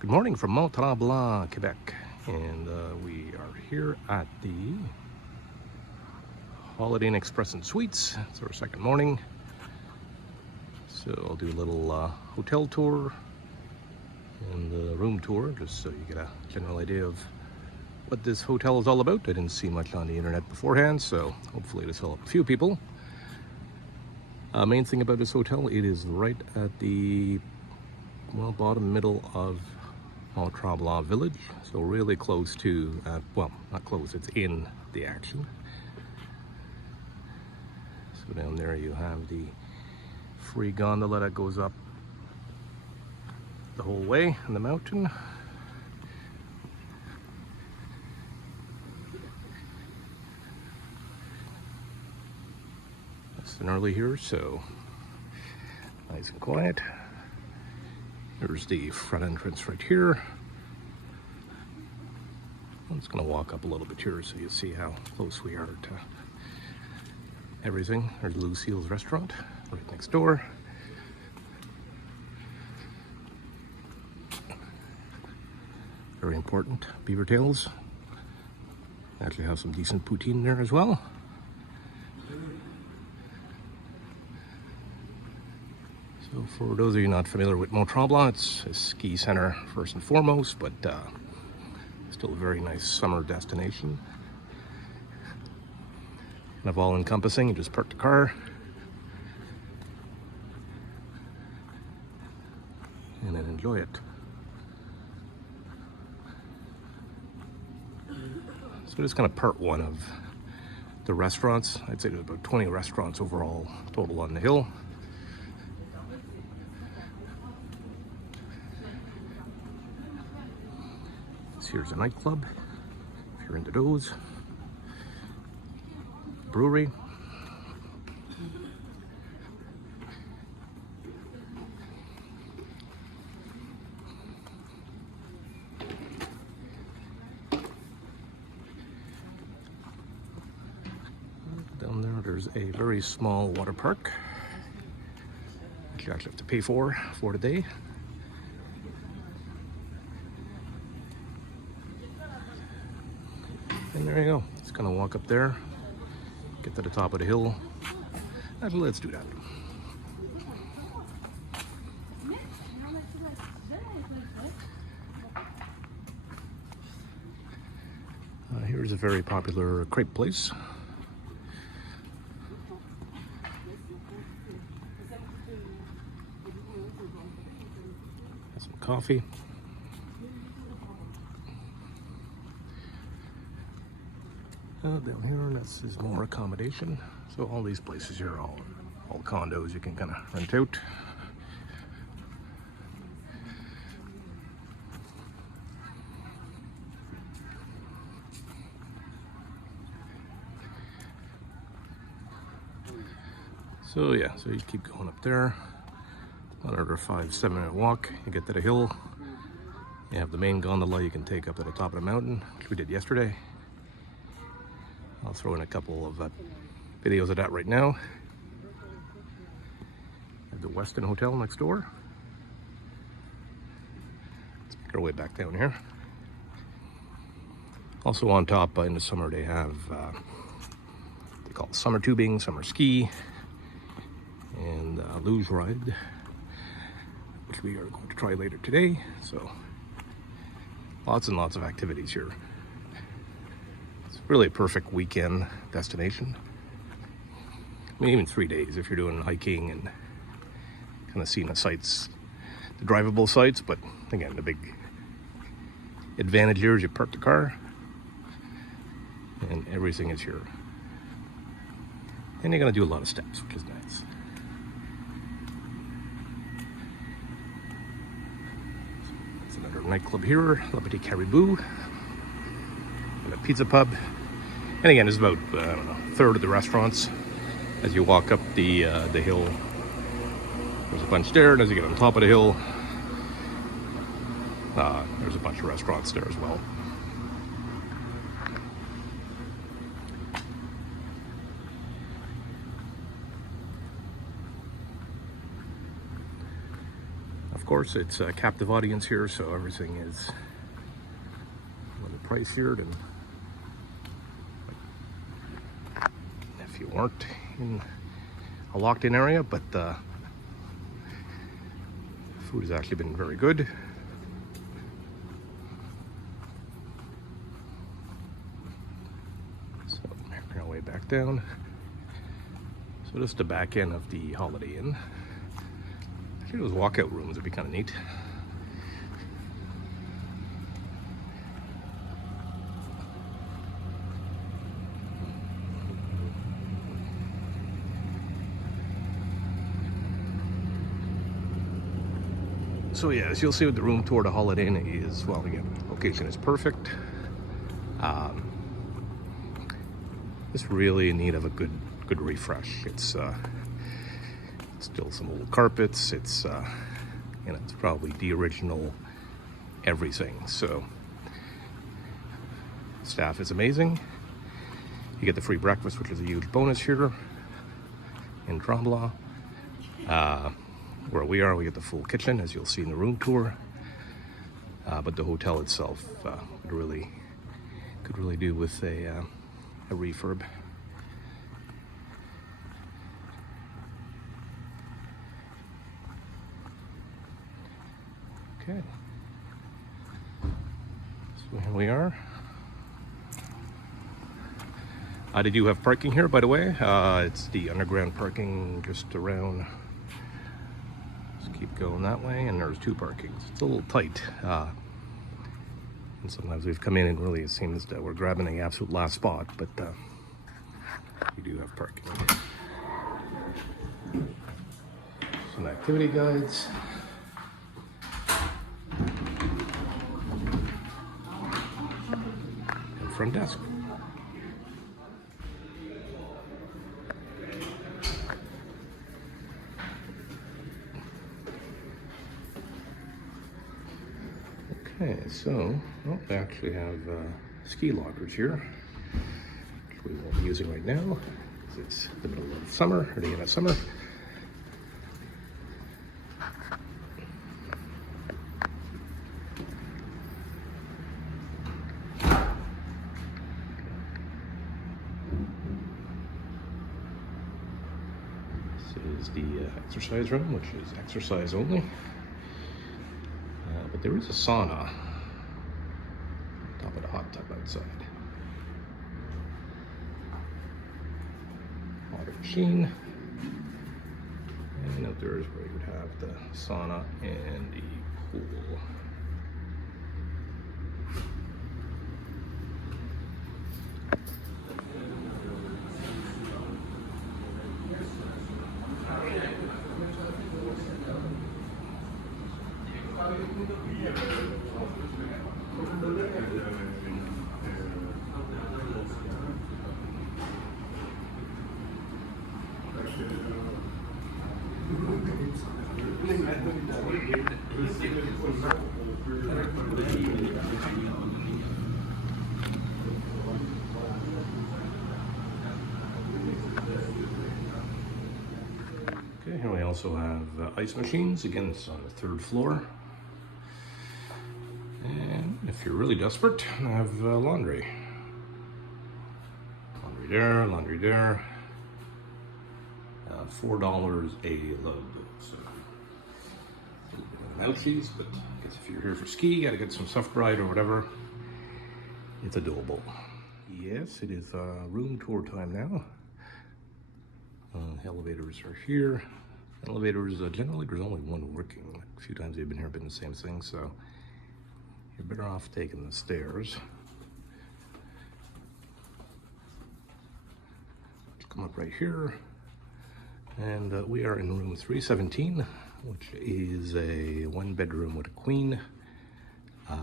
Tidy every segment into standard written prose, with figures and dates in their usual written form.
Good morning from Mont Tremblant, Quebec, and we are here at the Holiday Inn Express and Suites. It's our second morning, so I'll do a little hotel tour and room tour just so you get a general idea of what this hotel is all about. I didn't see much on the internet beforehand, so hopefully this will help a few people. Main thing about this hotel, it is right at the bottom middle of Mont Tremblant village, so really close to, well, not close, it's in the action. So down there you have the free gondola that goes up the whole way in the mountain. It's an early here, so nice and quiet. There's the front entrance right here. I'm just going to walk up a little bit here so you see how close we are to everything. There's Lucille's restaurant right next door. Very important, beaver tails. Actually have some decent poutine there as well. So for those of you not familiar with Mont Tremblant, it's a ski center first and foremost, but still a very nice summer destination. Kind of all-encompassing. You just park the car and then enjoy it. So this is kind of part one of the restaurants. I'd say there's about 20 restaurants overall total on the hill. Here's a nightclub, if you're into those. Brewery. Down there, there's a very small water park, which you actually have to pay for the day. And there you go. Just gonna walk up there, get to the top of the hill. Actually, let's do that. Here's a very popular crepe place. Got some coffee. Down here, this is more accommodation. So all these places here are all condos you can kind of rent out. So yeah, so you keep going up there. Another 5-7 minute walk, you get to the hill. You have the main gondola you can take up to the top of the mountain, which we did yesterday. I'll throw in a couple of videos of that right now. Have the Westin Hotel next door. Let's make our way back down here. Also on top, in the summer, they have they call it summer tubing, summer ski, and luge ride, which we are going to try later today. So lots and lots of activities here. Really a perfect weekend destination. I mean, even 3 days if you're doing hiking and kind of seeing the sights, the drivable sites. But again, the big advantage here is you park the car and everything is here. And you're gonna do a lot of steps, which is nice. There's another nightclub here, La Petite Caribou, and a pizza pub. And again, there's about, I don't know, a third of the restaurants as you walk up the hill. There's a bunch there, and as you get on top of the hill, there's a bunch of restaurants there as well. course, it's a captive audience here, so everything is a little pricier than if you weren't in a locked-in area, but food has actually been very good. So making our way back down. So this is the back end of the Holiday Inn. Actually, those walkout rooms would be kind of neat. So yeah, as you'll see with the room tour, the Holiday Inn is, well, again, location is perfect. It's really in need of a good refresh. It's still some old carpets. It's you know, it's probably the original everything. So staff is amazing. You get the free breakfast, which is a huge bonus here in Tremblant. Where we are, we get the full kitchen, as you'll see in the room tour. But the hotel itself could really do with a refurb. Okay. So here we are. They do have parking here, by the way. It's the underground parking just around. Keep going that way, and there's 2 parkings. It's a little tight, and sometimes we've come in and really it seems that we're grabbing the absolute last spot, but you do have parking. Some activity guides. And front desk. Okay, so well, they actually have ski lockers here, which we won't be using right now because it's the middle of summer, or the end of summer. This is the exercise room, which is exercise only. But there is a sauna on top of the hot tub outside. Water machine. And out there is where you would have the sauna and the pool. Okay, here we also have ice machines. Again, it's on the 3rd floor. And if you're really desperate, I have laundry. Laundry there, laundry there. $4 a load. So a little bit of ouchies, but I guess if you're here for ski, you gotta get some stuff dried or whatever. It's a doable. Yes, it is room tour time now. Elevators are here. Elevators, generally there's only one working. A few times they've been here, been the same thing, so you're better off taking the stairs. Let's come up right here. And we are in room 317, which is a 1-bedroom with a queen, with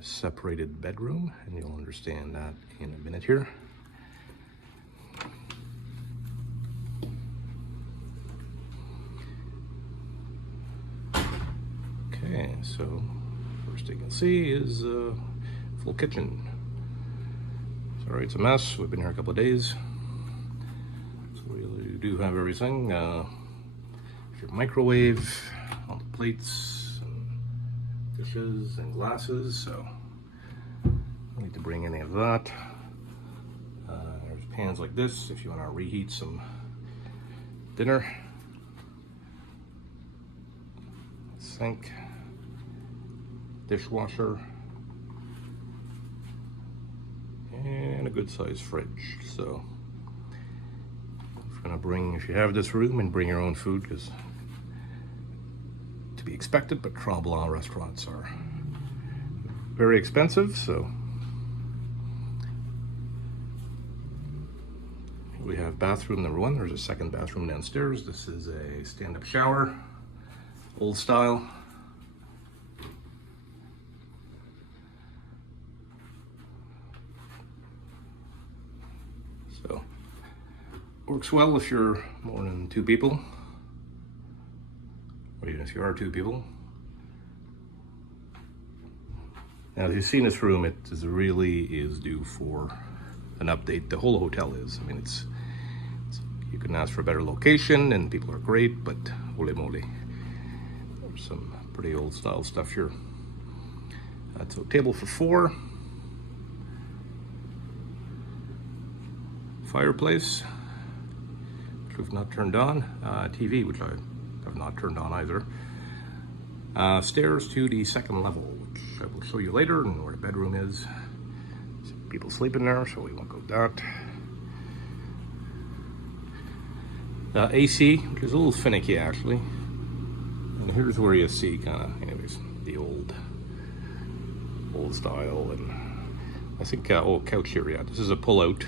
a separated bedroom, and you'll understand that in a minute here. Okay, so first thing you'll see is a full kitchen. Sorry, it's a mess. We've been here a couple of days. So we do have everything. Your microwave, all the plates, dishes and glasses, so don't need to bring any of that. There's pans like this if you want to reheat some dinner. Sink, dishwasher, and a good sized fridge. So if you have this room, and bring your own food, because to be expected, but Tremblant restaurants are very expensive. So we have bathroom number one. There's a second bathroom downstairs. This is a stand-up shower, old style. So works well if you're more than 2 people, or even if you are 2 people. Now, as you've seen this room, it really is due for an update. The whole hotel is. I mean, it's you can ask for a better location, and people are great, but holy moly, there's some pretty old style stuff here. So table for 4, fireplace, which we've not turned on, TV, which I have not turned on either. Stairs to the second level, which I will show you later, and where the bedroom is. Some people sleeping there, so we won't go that. AC, which is a little finicky actually. And here's where you see kind of, anyways, the old style. And I think, couch here, yeah, this is a pull-out.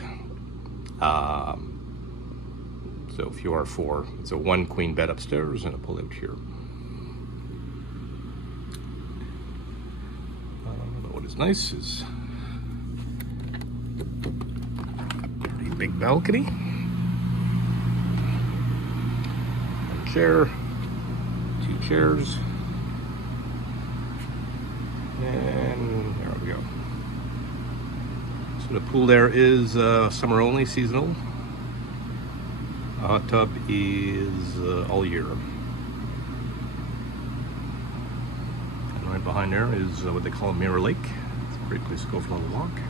So if you are 4, it's a 1 queen bed upstairs and a pull-out here. But what is nice is a pretty big balcony. Chair, 2 chairs, and there we go. So the pool there is summer only, seasonal. The hot tub is all year. And right behind there is what they call Mirror Lake. It's a great place to go for a little walk.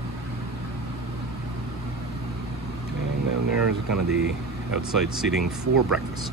And down there is kind of the outside seating for breakfast.